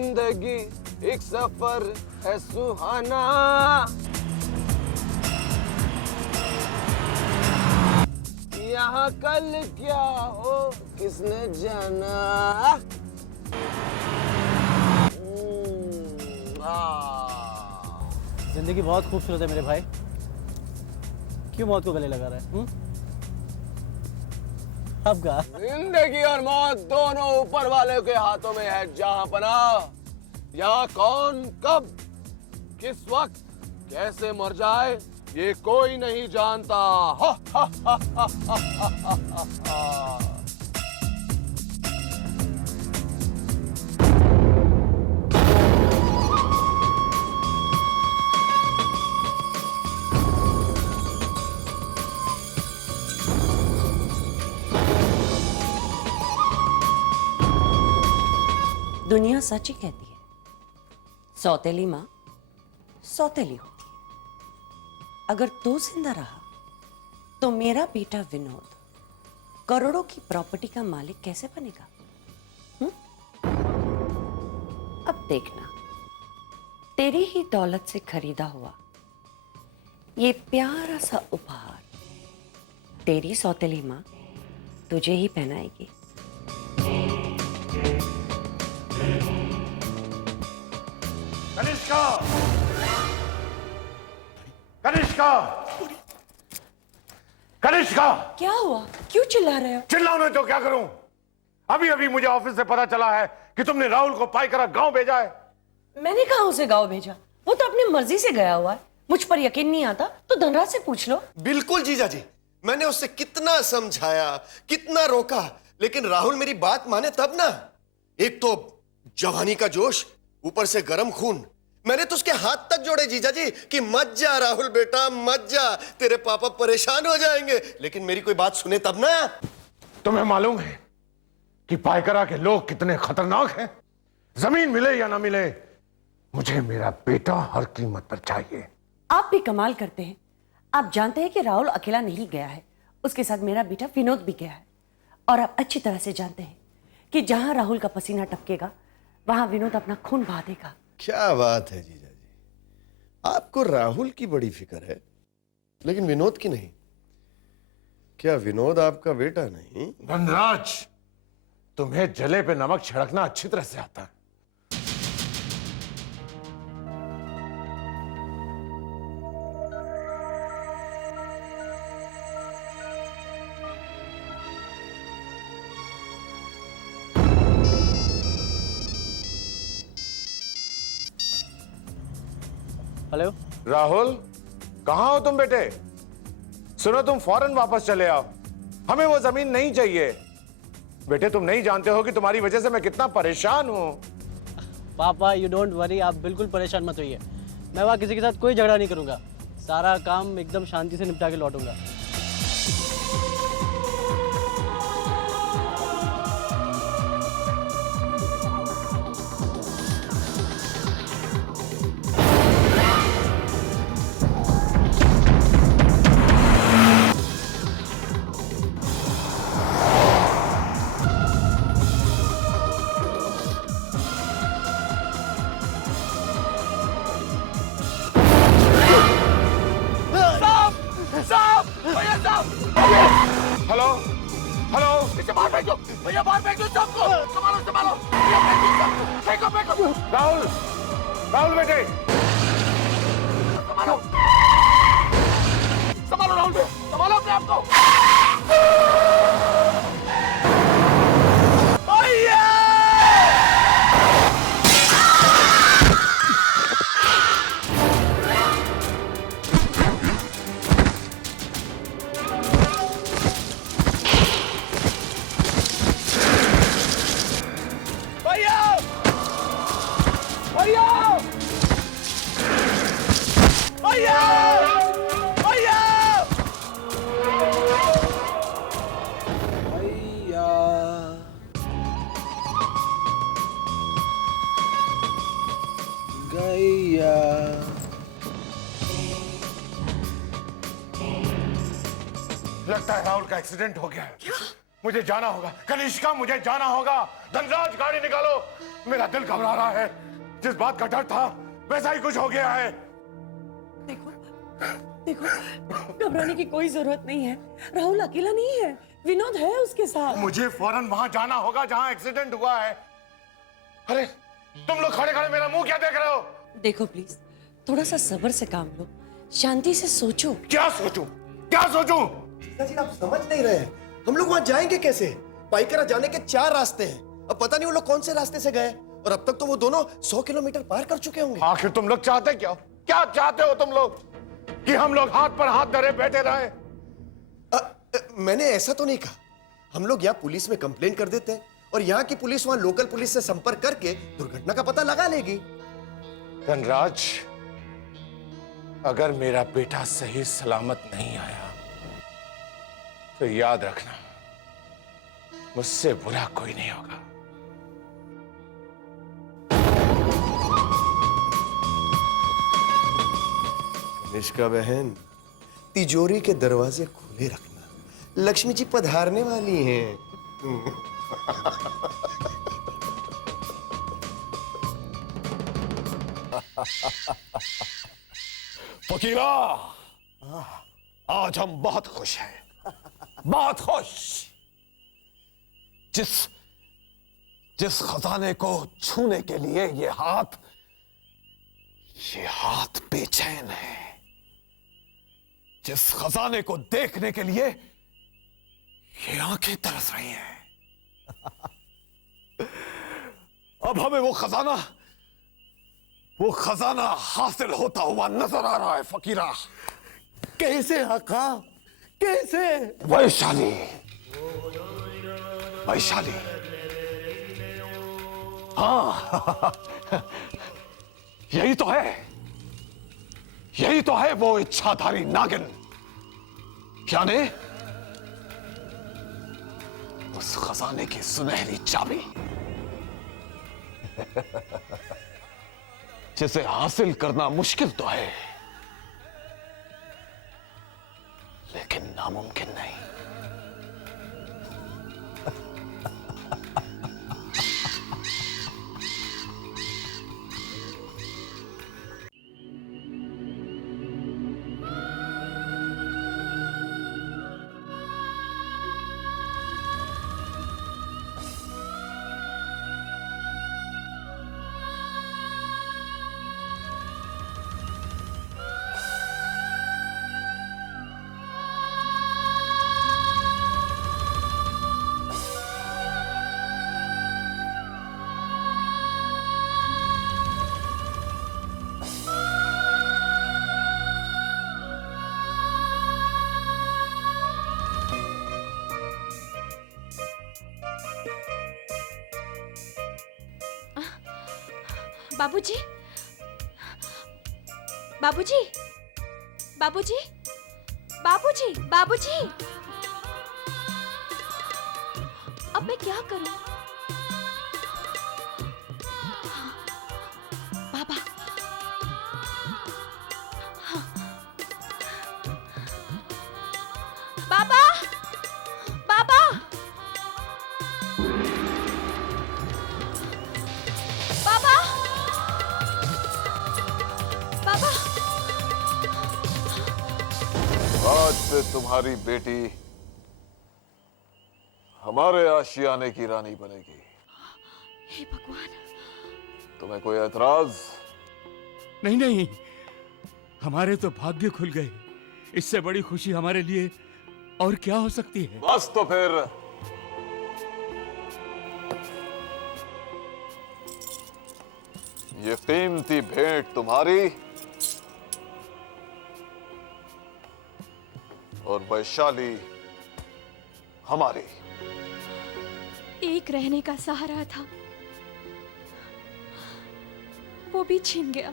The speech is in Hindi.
जिंदगी एक सफर है सुहाना। यहाँ कल क्या हो किसने जाना। जिंदगी बहुत खूबसूरत है मेरे भाई, क्यों मौत को गले लगा रहा है? अब गा। जिंदगी और मौत दोनों ऊपर वाले के हाथों में है जहां पना। यहाँ कौन कब किस वक्त कैसे मर जाए ये कोई नहीं जानता। हा, हा, हा, हा, हा, हा, हा, हा। दुनिया सच ही कहती है, सौतेली माँ सौतेली होती है। अगर तू जिंदा रहा तो मेरा बेटा विनोद करोड़ों की प्रॉपर्टी का मालिक कैसे बनेगा? अब देखना, तेरी ही दौलत से खरीदा हुआ ये प्यारा सा उपहार तेरी सौतेली माँ तुझे ही पहनाएगी। कनिष्का! कनिष्का! कनिष्का! क्या हुआ? क्यों चिल्ला रहे हो? चिल्लाऊं नहीं तो क्या करूं? अभी अभी मुझे ऑफिस से पता चला है कि तुमने राहुल को पाईकरा गांव भेजा है। मैंने कहा उसे गांव भेजा, वो तो अपनी मर्जी से गया हुआ है। मुझ पर यकीन नहीं आता तो धनराज से पूछ लो। बिल्कुल जीजा जी, मैंने उससे कितना समझाया, कितना रोका, लेकिन राहुल मेरी बात माने तब ना। एक तो जवानी का जोश, ऊपर से गर्म खून। मैंने तो उसके हाथ तक जोड़े जीजा जी कि मत जा राहुल बेटा, मत जा, तेरे पापा परेशान हो जाएंगे। लेकिन मेरी कोई बात सुने तब ना। तुम्हें मालूम है कि पाईकरा के लोग कितने खतरनाक हैं? जमीन मिले या ना मिले, मुझे मेरा बेटा हर कीमत पर चाहिए। आप भी कमाल करते हैं। आप जानते हैं कि राहुल अकेला नहीं गया है, उसके साथ मेरा बेटा विनोद भी गया है। और आप अच्छी तरह से जानते हैं कि जहां राहुल का पसीना टपकेगा वहां विनोद अपना खून बहा देगा। क्या बात है जीजा जी, आपको राहुल की बड़ी फिक्र है लेकिन विनोद की नहीं। क्या विनोद आपका बेटा नहीं? धनराज, तुम्हें जले पे नमक छिड़कना अच्छी तरह से आता है। हेलो राहुल, कहां हो तुम बेटे? सुनो, तुम फौरन वापस चले आओ, हमें वो जमीन नहीं चाहिए। बेटे, तुम नहीं जानते हो कि तुम्हारी वजह से मैं कितना परेशान हूं। पापा यू डोंट वरी, आप बिल्कुल परेशान मत होइए। मैं वहाँ किसी के साथ कोई झगड़ा नहीं करूंगा, सारा काम एकदम शांति से निपटा के लौटूंगा। हेलो हेलो, इसे बाहर फेंक दो भैया, बाहर फेंक दो सबको। संभालो संभालो भैया, फेंक दो सबको। फेंको फेंको। राहुल, राहुल बेटे, संभालो संभालो राहुल भैया, संभालो अपने आप को। भैया गैया। लगता है राहुल का एक्सीडेंट हो गया है। मुझे जाना होगा कनिष्का, मुझे जाना होगा। धनराज, गाड़ी निकालो। मेरा दिल घबरा रहा है। जिस बात का डर था वैसा ही कुछ हो गया है। देखो देखो, घबराने की कोई जरूरत नहीं है। राहुल अकेला नहीं है, विनोद है उसके साथ। मुझे फौरन वहां जाना होगा जहां एक्सीडेंट हुआ है। अरे तुम लोग खड़े खड़े मेरा मुंह क्या देख रहे हो? देखो प्लीज, थोड़ा सा सब्र से काम लो, शांति से सोचो। क्या सोचूं? क्या सोचूं? जी आप समझ नहीं रहे हैं, हम लोग वहां जाएंगे कैसे? पाइकरा जाने के 4 रास्ते हैं। अब पता नहीं वो लोग कौन से रास्ते से गए, और अब तक तो वो दोनों 100 किलोमीटर पार कर चुके होंगे। आखिर तुम लोग चाहते क्या हो? क्या चाहते हो तुम लोग? कि हम लोग हाथ पर हाथ धरे बैठे रहे? मैंने ऐसा तो नहीं कहा। हम लोग यहाँ पुलिस में कंप्लेन कर देते हैं और यहाँ की पुलिस वहां लोकल पुलिस से संपर्क करके दुर्घटना का पता लगा लेगी। धनराज, अगर मेरा बेटा सही सलामत नहीं आया तो याद रखना, मुझसे बुरा कोई नहीं होगा। निष्का बहन, तिजोरी के दरवाजे खुले रखना, लक्ष्मी जी पधारने वाली हैं। फकीरा, आज हम बहुत खुश हैं, बहुत खुश। जिस खजाने को छूने के लिए ये हाथ बेचैन है, जिस खजाने को देखने के लिए ये आंखें तरस रही हैं, अब हमें वो खजाना हासिल होता हुआ नजर आ रहा है। फकीरा, कैसे आका, कैसे? वैशाली, हाँ, यही तो है वो इच्छाधारी नागिन, यानी उस खजाने की सुनहरी चाबी, जिसे हासिल करना मुश्किल तो है लेकिन नामुमकिन नहीं। बाबूजी, बाबूजी, बाबूजी, बाबूजी, बाबूजी, अब मैं क्या करूं? बाबा, हाँ। बाबा, बाबा, बाबा, बाबा, आज से तुम्हारी बेटी हमारे आशियाने की रानी बनेगी। हे भगवान! तुम्हें कोई एतराज? नहीं नहीं, हमारे तो भाग्य खुल गए। इससे बड़ी खुशी हमारे लिए और क्या हो सकती है? बस तो फिर ये कीमती भेंट तुम्हारी और वैशाली हमारी। एक रहने का सहारा था, वो भी छीन गया।